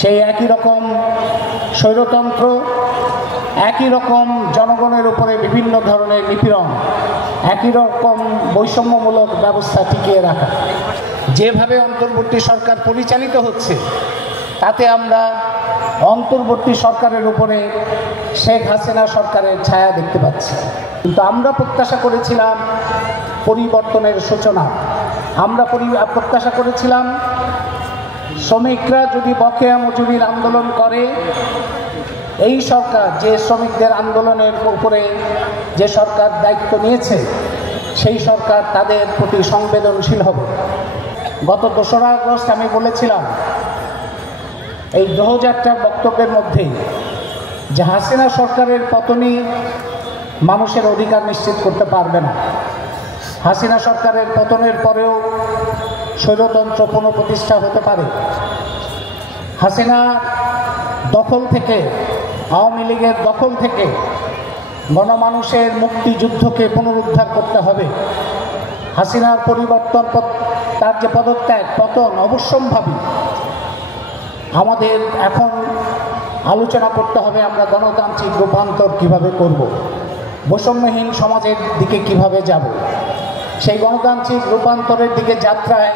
সেই একই রকম স্বৈরতন্ত্র, একই রকম জনগণের উপরে বিভিন্ন ধরনের নিপীড়ন, একই রকম বৈষম্যমূলক ব্যবস্থা টিকিয়ে রাখা। যেভাবে অন্তর্বর্তী সরকার পরিচালিত হচ্ছে তাতে আমরা অন্তর্বর্তী সরকারের উপরে শেখ হাসিনা সরকারের ছায়া দেখতে পাচ্ছি। কিন্তু আমরা প্রত্যাশা করেছিলাম পরিবর্তনের সূচনা। আমরা প্রত্যাশা করেছিলাম শ্রমিকরা যদি বকেয়া মজুরির আন্দোলন করে, এই সরকার যে শ্রমিকদের আন্দোলনের উপরে যে সরকার দায়িত্ব নিয়েছে সেই সরকার তাদের প্রতি সংবেদনশীল হবে। গত 2রা আগস্ট আমি বলেছিলাম এই 2004টার বক্তব্যের মধ্যেই যে হাসিনা সরকারের পতনই মানুষের অধিকার নিশ্চিত করতে পারবে না। হাসিনা সরকারের পতনের পরেও স্বৈরতন্ত্র পুনঃপ্রতিষ্ঠা হতে পারে। হাসিনা দখল থেকে, আওয়ামী লীগের দখল থেকে গণমানুষের মুক্তিযুদ্ধকে পুনরুদ্ধার করতে হবে। হাসিনার পরিবর্তন, তার যে পদত্যাগ, পতন অবশ্যম্ভাবী। আমাদের এখন আলোচনা করতে হবে আমরা গণতান্ত্রিক রূপান্তর কিভাবে করব, বৈষম্যহীন সমাজের দিকে কিভাবে যাব। সেই গণতান্ত্রিক রূপান্তরের দিকে যাত্রায়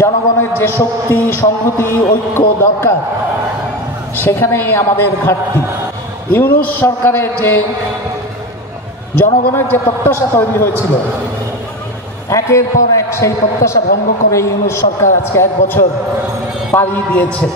জনগণের যে শক্তি, সংহতি, ঐক্য দরকার, সেখানেই আমাদের ঘাটতি। ইউনূস সরকারের যে জনগণের যে প্রত্যাশা তৈরি হয়েছিল, একের পর এক সেই প্রত্যাশা ভঙ্গ করে ইউনূস সরকার আজকে 1 বছর পাড়ি দিয়েছে।